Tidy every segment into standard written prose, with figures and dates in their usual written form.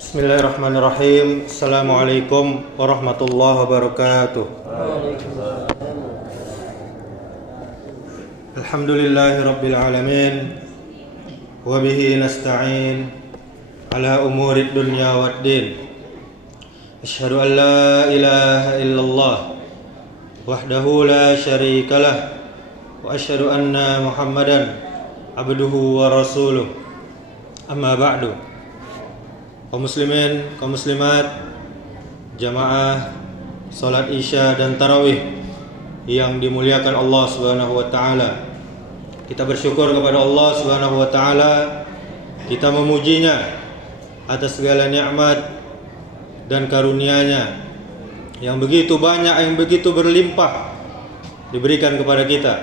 Bismillahirrahmanirrahim. Assalamualaikum warahmatullahi wabarakatuh. Alhamdulillahi rabbil alamin. Wa bihi nasta'in ala umurid dunya waddin. Asyhadu an la ilaha illallah wahdahu la syarikalah wa asyhadu anna Muhammadan abduhu wa rasuluh. Amma ba'du. Kaum muslimin, kaum muslimat, jamaah salat Isya dan tarawih yang dimuliakan Allah Subhanahu wa taala. Kita bersyukur kepada Allah Subhanahu wa taala, kita memujinya atas segala nikmat dan karunia-Nya yang begitu banyak, yang begitu berlimpah diberikan kepada kita.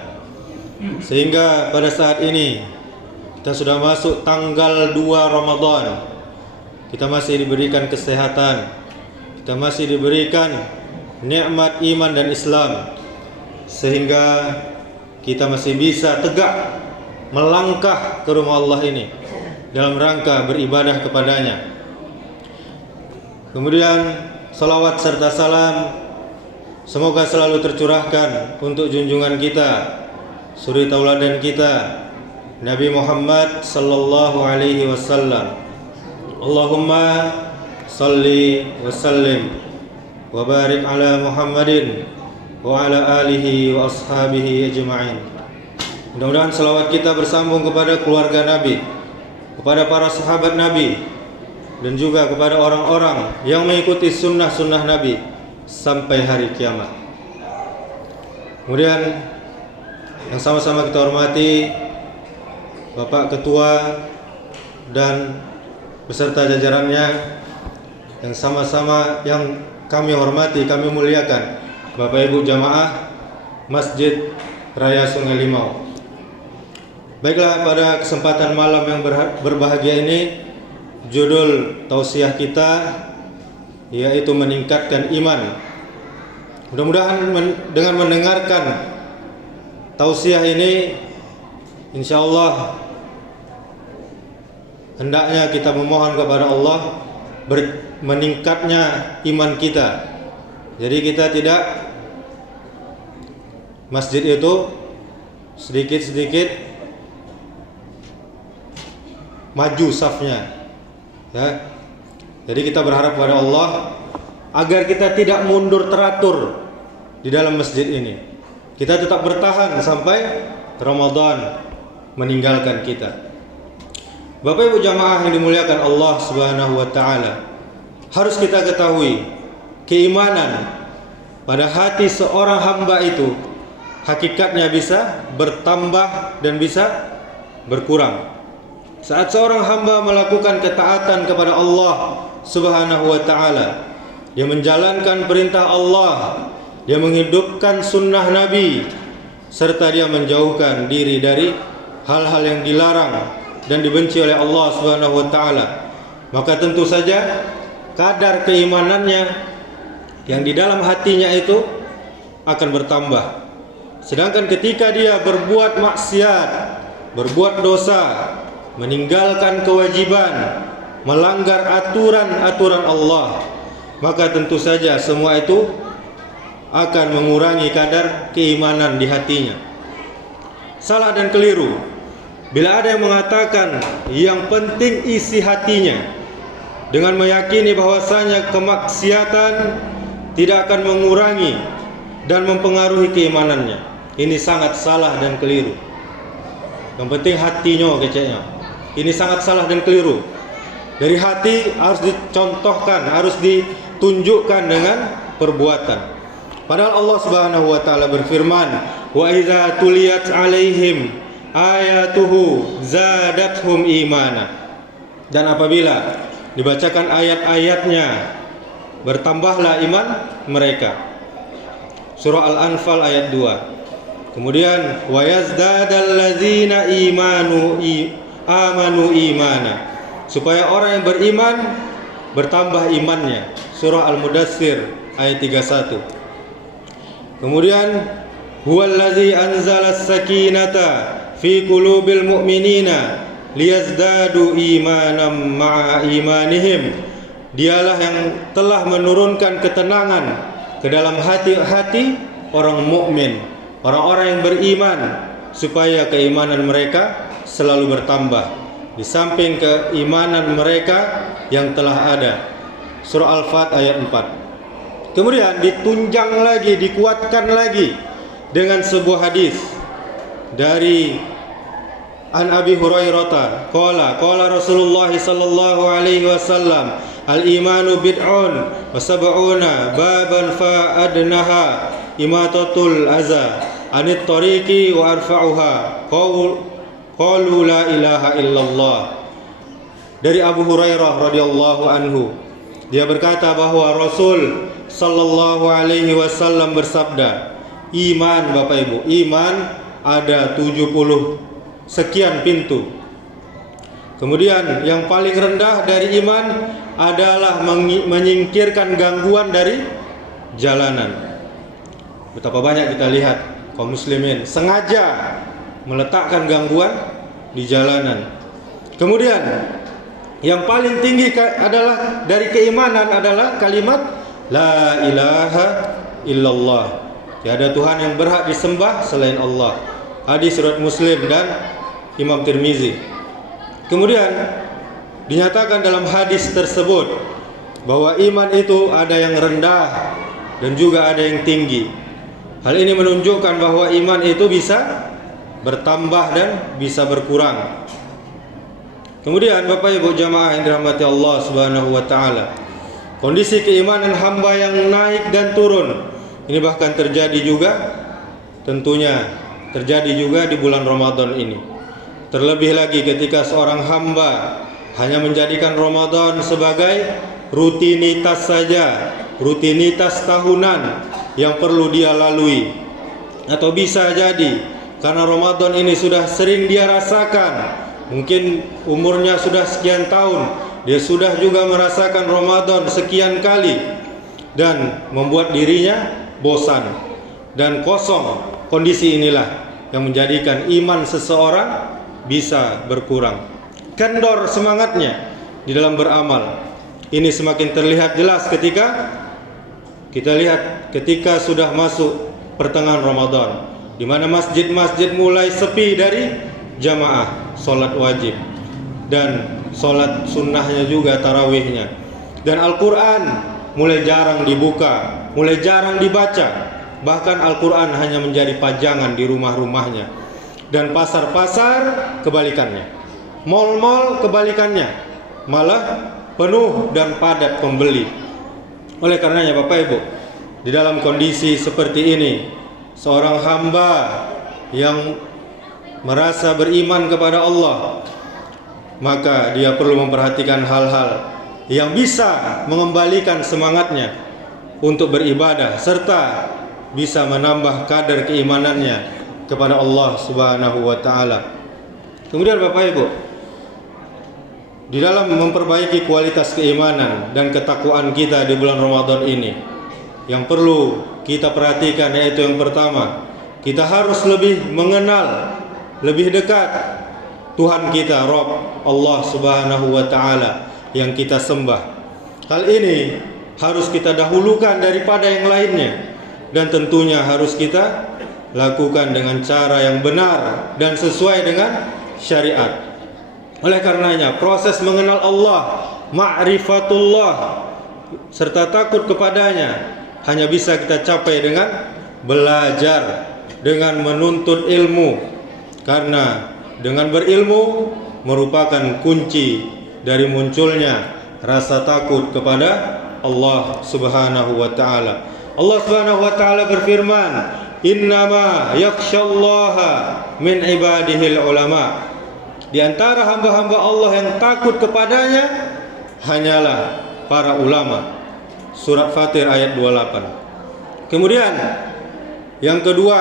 Sehingga pada saat ini kita sudah masuk tanggal 2 Ramadan. Kita masih diberikan kesehatan, kita masih diberikan nikmat iman dan Islam, sehingga kita masih bisa tegak melangkah ke rumah Allah ini dalam rangka beribadah kepadanya. Kemudian salawat serta salam semoga selalu tercurahkan untuk junjungan kita, suri tauladan kita, Nabi Muhammad sallallahu alaihi wasallam. Allahumma salli wa sallim wa barik ala Muhammadin wa ala alihi wa ashabihi ajma'in. Mudah-mudahan salawat kita bersambung kepada keluarga Nabi, kepada para sahabat Nabi, dan juga kepada orang-orang yang mengikuti sunnah-sunnah Nabi sampai hari kiamat. Kemudian yang sama-sama kita hormati Bapak Ketua dan beserta jajarannya, yang sama-sama yang kami hormati, kami muliakan, Bapak Ibu jamaah Masjid Raya Sungai Limau. Baiklah, pada kesempatan malam yang berbahagia ini, judul tausiah kita yaitu meningkatkan iman. Mudah-mudahan dengan mendengarkan tausiah ini, insyaallah hendaknya kita memohon kepada Allah meningkatnya iman kita. Jadi kita tidak masjid itu sedikit-sedikit maju safnya, ya. Jadi kita berharap kepada Allah agar kita tidak mundur teratur di dalam masjid ini. Kita tetap bertahan sampai Ramadan meninggalkan kita. Bapak Ibu jamaah yang dimuliakan Allah Subhanahu wa taala, harus kita ketahui keimanan pada hati seorang hamba itu hakikatnya bisa bertambah dan bisa berkurang. Saat seorang hamba melakukan ketaatan kepada Allah Subhanahu wa taala, dia menjalankan perintah Allah, dia menghidupkan sunnah Nabi, serta dia menjauhkan diri dari hal-hal yang dilarang dan dibenci oleh Allah Subhanahu wa taala, maka tentu saja kadar keimanannya yang di dalam hatinya itu akan bertambah. Sedangkan ketika dia berbuat maksiat, berbuat dosa, meninggalkan kewajiban, melanggar aturan-aturan Allah, maka tentu saja semua itu akan mengurangi kadar keimanan di hatinya. Salah dan keliru bila ada yang mengatakan yang penting isi hatinya dengan meyakini bahwasanya kemaksiatan tidak akan mengurangi dan mempengaruhi keimanannya. Ini sangat salah dan keliru. Yang penting hatinya keceknya. Ini sangat salah dan keliru. Dari hati harus dicontohkan, harus ditunjukkan dengan perbuatan. Padahal Allah Subhanahu wa taala berfirman, "Wa idza tuliyat 'alaihim ayatuhu zadathum imana." Dan apabila dibacakan ayat-ayatnya, bertambahlah iman mereka. Surah Al-Anfal ayat 2. Kemudian wa yazdadal ladzina amanu imana, supaya orang yang beriman bertambah imannya. Surah Al-Mudaththir ayat 31. Kemudian huwallazi anzalas sakinata fi qulubil mu'minina liyazdadu imanan ma'a imanihim Dialah yang telah menurunkan ketenangan ke dalam hati-hati orang mukmin, orang-orang yang beriman, supaya keimanan mereka selalu bertambah di samping keimanan mereka yang telah ada. Surah Al-Fat ayat 4. Kemudian ditunjang lagi, dikuatkan lagi dengan sebuah hadis dari An Abi Hurairah qala Rasulullah sallallahu alaihi wasallam al-imanu bid'un wa sab'una baban fa adnaha imatatul aza anit tariqi wa arfa'uha qalu la ilaha illallah. Dari Abu Hurairah radhiyallahu anhu, dia berkata bahwa Rasul sallallahu alaihi wasallam bersabda, iman Bapak Ibu, iman ada 70 sekian pintu. Kemudian yang paling rendah dari iman adalah menyingkirkan gangguan dari jalanan. Betapa banyak kita lihat kaum muslimin sengaja meletakkan gangguan di jalanan. Kemudian yang paling tinggi adalah dari keimanan adalah kalimat la ilaha illallah. Tiada Tuhan yang berhak disembah selain Allah. Hadis riwayat Muslim dan Imam Tirmizi. Kemudian dinyatakan dalam hadis tersebut bahwa iman itu ada yang rendah dan juga ada yang tinggi. Hal ini menunjukkan bahwa iman itu bisa bertambah dan bisa berkurang. Kemudian Bapak Ibu jamaah yang dirahmati Allah Subhanahu wa taala, kondisi keimanan hamba yang naik dan turun ini bahkan terjadi juga di bulan Ramadan ini. Terlebih lagi ketika seorang hamba hanya menjadikan Ramadan sebagai rutinitas saja, rutinitas tahunan yang perlu dia lalui. Atau bisa jadi karena Ramadan ini sudah sering dia rasakan, mungkin umurnya sudah sekian tahun, dia sudah juga merasakan Ramadan sekian kali, dan membuat dirinya bosan dan kosong. Kondisi inilah yang menjadikan iman seseorang bisa berkurang. Kendor semangatnya di dalam beramal. Ini semakin terlihat jelas ketika kita lihat ketika sudah masuk pertengahan Ramadan, di mana masjid-masjid mulai sepi dari jamaah salat wajib dan salat sunnahnya juga tarawihnya, dan Al-Quran mulai jarang dibuka, mulai jarang dibaca. Bahkan Al-Quran hanya menjadi pajangan di rumah-rumahnya. Dan pasar-pasar kebalikannya, mal-mal kebalikannya, malah penuh dan padat pembeli. Oleh karenanya Bapak Ibu, di dalam kondisi seperti ini, seorang hamba yang merasa beriman kepada Allah, maka dia perlu memperhatikan hal-hal yang bisa mengembalikan semangatnya untuk beribadah, serta bisa menambah kadar keimanannya kepada Allah Subhanahu wa taala. Kemudian Bapak Ibu, di dalam memperbaiki kualitas keimanan dan ketakwaan kita di bulan Ramadan ini, yang perlu kita perhatikan yaitu yang pertama, kita harus lebih mengenal, lebih dekat Tuhan kita, Rabb Allah Subhanahu wa taala yang kita sembah. Hal ini harus kita dahulukan daripada yang lainnya, dan tentunya harus kita lakukan dengan cara yang benar dan sesuai dengan syariat. Oleh karenanya proses mengenal Allah, ma'rifatullah, serta takut kepadanya hanya bisa kita capai dengan belajar, dengan menuntut ilmu. Karena dengan berilmu merupakan kunci dari munculnya rasa takut kepada Allah Subhanahu wa taala. Allah Subhanahu wa taala berfirman, "Innama yakhsyallaha min ibadihil ulama." Di antara hamba-hamba Allah yang takut kepadanya hanyalah para ulama. Surat Fatir ayat 28. Kemudian yang kedua,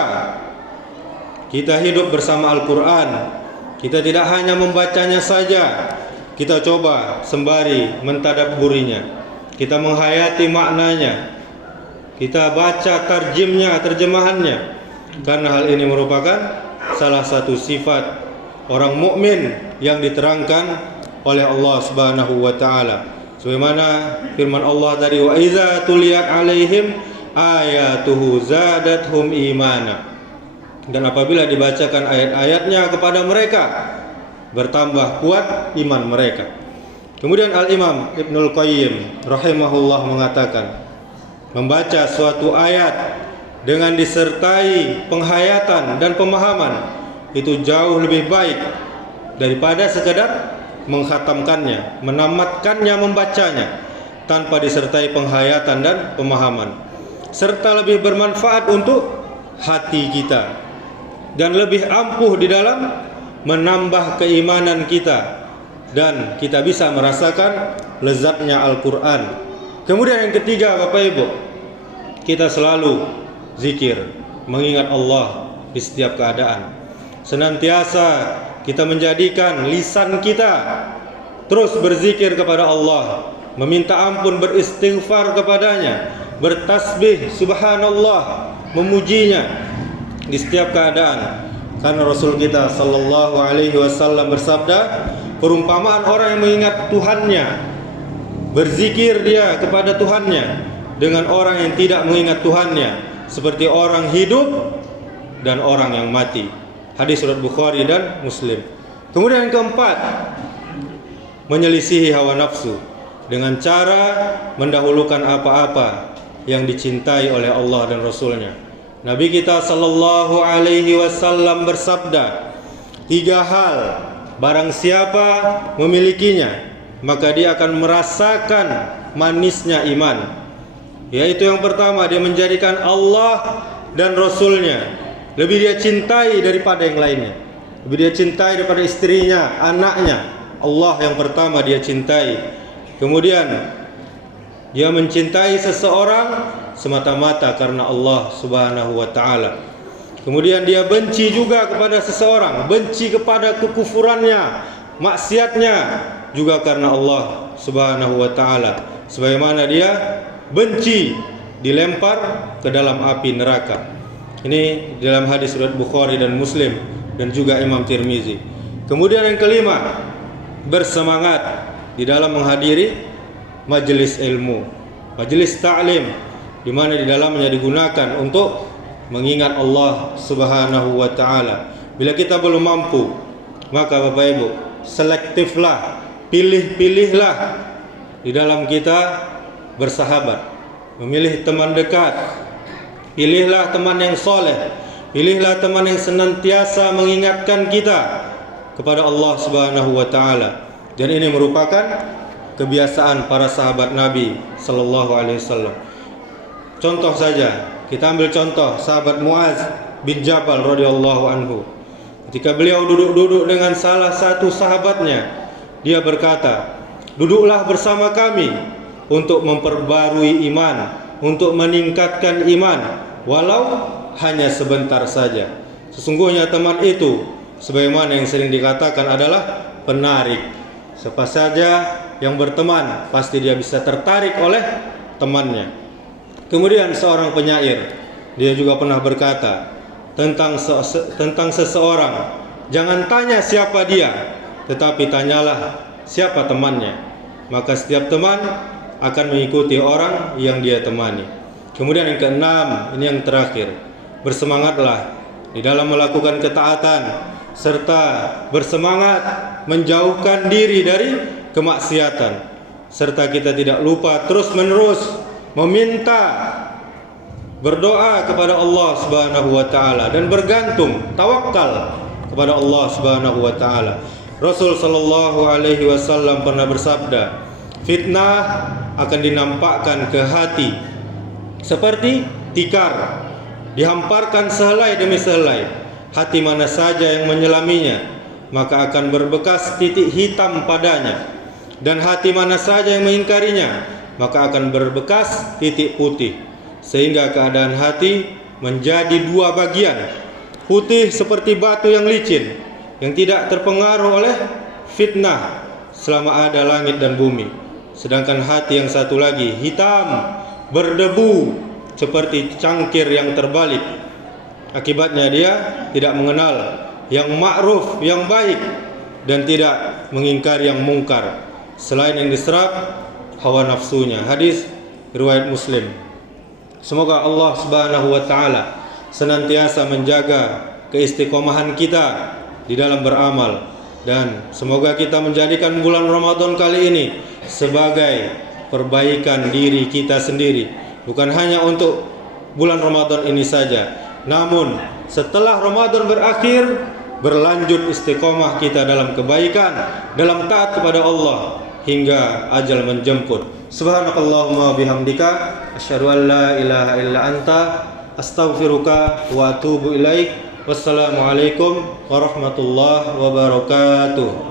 kita hidup bersama Al-Quran. Kita tidak hanya membacanya saja, kita coba sembari mentadabburinya, kita menghayati maknanya, kita baca terjemahannya. Karena hal ini merupakan salah satu sifat orang mukmin yang diterangkan oleh Allah Subhanahu wa taala. Sebagaimana firman Allah tadi, wa idza tuliyat alaihim ayatuhu zadathum imana. Dan apabila dibacakan ayat-ayatnya kepada mereka, bertambah kuat iman mereka. Kemudian Al-Imam Ibnul Qayyim rahimahullah mengatakan, membaca suatu ayat dengan disertai penghayatan dan pemahaman itu jauh lebih baik daripada sekedar mengkhatamkannya, menamatkannya, membacanya tanpa disertai penghayatan dan pemahaman, serta lebih bermanfaat untuk hati kita dan lebih ampuh di dalam menambah keimanan kita, dan kita bisa merasakan lezatnya Al-Quran. Kemudian yang ketiga, Bapak Ibu, kita selalu zikir, mengingat Allah di setiap keadaan. Senantiasa kita menjadikan lisan kita terus berzikir kepada Allah, meminta ampun, beristighfar kepadanya, bertasbih subhanallah, memujinya di setiap keadaan. Karena Rasul kita sallallahu alaihi wasallam bersabda, perumpamaan orang yang mengingat Tuhannya, berzikir dia kepada Tuhannya, dengan orang yang tidak mengingat Tuhannya seperti orang hidup dan orang yang mati. Hadis surat Bukhari dan Muslim. Kemudian yang keempat, menyelisihi hawa nafsu dengan cara mendahulukan apa-apa yang dicintai oleh Allah dan Rasulnya. Nabi kita sallallahu alaihi wasallam bersabda, 3 hal barang siapa memilikinya maka dia akan merasakan manisnya iman. Yaitu yang pertama, dia menjadikan Allah dan Rasulnya lebih dia cintai daripada yang lainnya, lebih dia cintai daripada istrinya, anaknya. Allah yang pertama dia cintai. Kemudian dia mencintai seseorang semata-mata karena Allah Subhanahu wa taala. Kemudian dia benci juga kepada seseorang, benci kepada kekufurannya, maksiatnya juga karena Allah Subhanahu wa taala. Sebagaimana dia benci dilempar ke dalam api neraka. Ini dalam hadis riwayat Bukhari dan Muslim dan juga Imam Tirmizi. Kemudian yang kelima, bersemangat di dalam menghadiri majelis ilmu, majelis ta'lim, di mana di dalamnya digunakan untuk mengingat Allah Subhanahu wa taala. Bila kita belum mampu, maka Bapak Ibu, selektiflah, pilih-pilihlah di dalam kita bersahabat, memilih teman dekat. Pilihlah teman yang soleh, pilihlah teman yang senantiasa mengingatkan kita kepada Allah Subhanahu wa taala. Dan ini merupakan kebiasaan para sahabat Nabi sallallahu alaihi wasallam. Contoh saja, kita ambil contoh sahabat Muaz bin Jabal radhiyallahu anhu. Ketika beliau duduk-duduk dengan salah satu sahabatnya, dia berkata, "Duduklah bersama kami untuk memperbarui iman, untuk meningkatkan iman, walau hanya sebentar saja. Sesungguhnya teman itu, sebagaimana yang sering dikatakan, adalah penarik. Siapa saja yang berteman, pasti dia bisa tertarik oleh temannya." Kemudian seorang penyair, dia juga pernah berkata tentang seseorang, jangan tanya siapa dia, tetapi tanyalah siapa temannya. Maka setiap teman akan mengikuti orang yang dia temani. Kemudian yang keenam, ini yang terakhir, bersemangatlah di dalam melakukan ketaatan, serta bersemangat menjauhkan diri dari kemaksiatan, serta kita tidak lupa terus-menerus meminta, berdoa kepada Allah Subhanahu wa taala dan bergantung, tawakal kepada Allah Subhanahu wa taala. Rasul sallallahu alaihi wasallam pernah bersabda, fitnah akan dinampakkan ke hati seperti tikar, dihamparkan sehelai demi sehelai. Hati mana saja yang menyelaminya, maka akan berbekas titik hitam padanya, dan hati mana saja yang mengingkarinya, maka akan berbekas titik putih. Sehingga keadaan hati menjadi 2 bagian, putih seperti batu yang licin, yang tidak terpengaruh oleh fitnah selama ada langit dan bumi. Sedangkan hati yang satu lagi hitam, berdebu seperti cangkir yang terbalik. Akibatnya dia tidak mengenal yang ma'ruf, yang baik, dan tidak mengingkari yang mungkar. Selain yang diserap, hawa nafsunya. Hadis riwayat Muslim. Semoga Allah Subhanahu wa taala senantiasa menjaga keistiqomahan kita di dalam beramal, dan semoga kita menjadikan bulan Ramadan kali ini sebagai perbaikan diri kita sendiri, bukan hanya untuk bulan Ramadan ini saja, namun setelah Ramadan berakhir berlanjut istiqomah kita dalam kebaikan, dalam taat kepada Allah hingga ajal menjemput. Subhanakallahumma bihamdika asyhadu an la ilaha illa anta astaghfiruka wa atubu ilaik. Wassalamualaikum warahmatullahi wabarakatuh.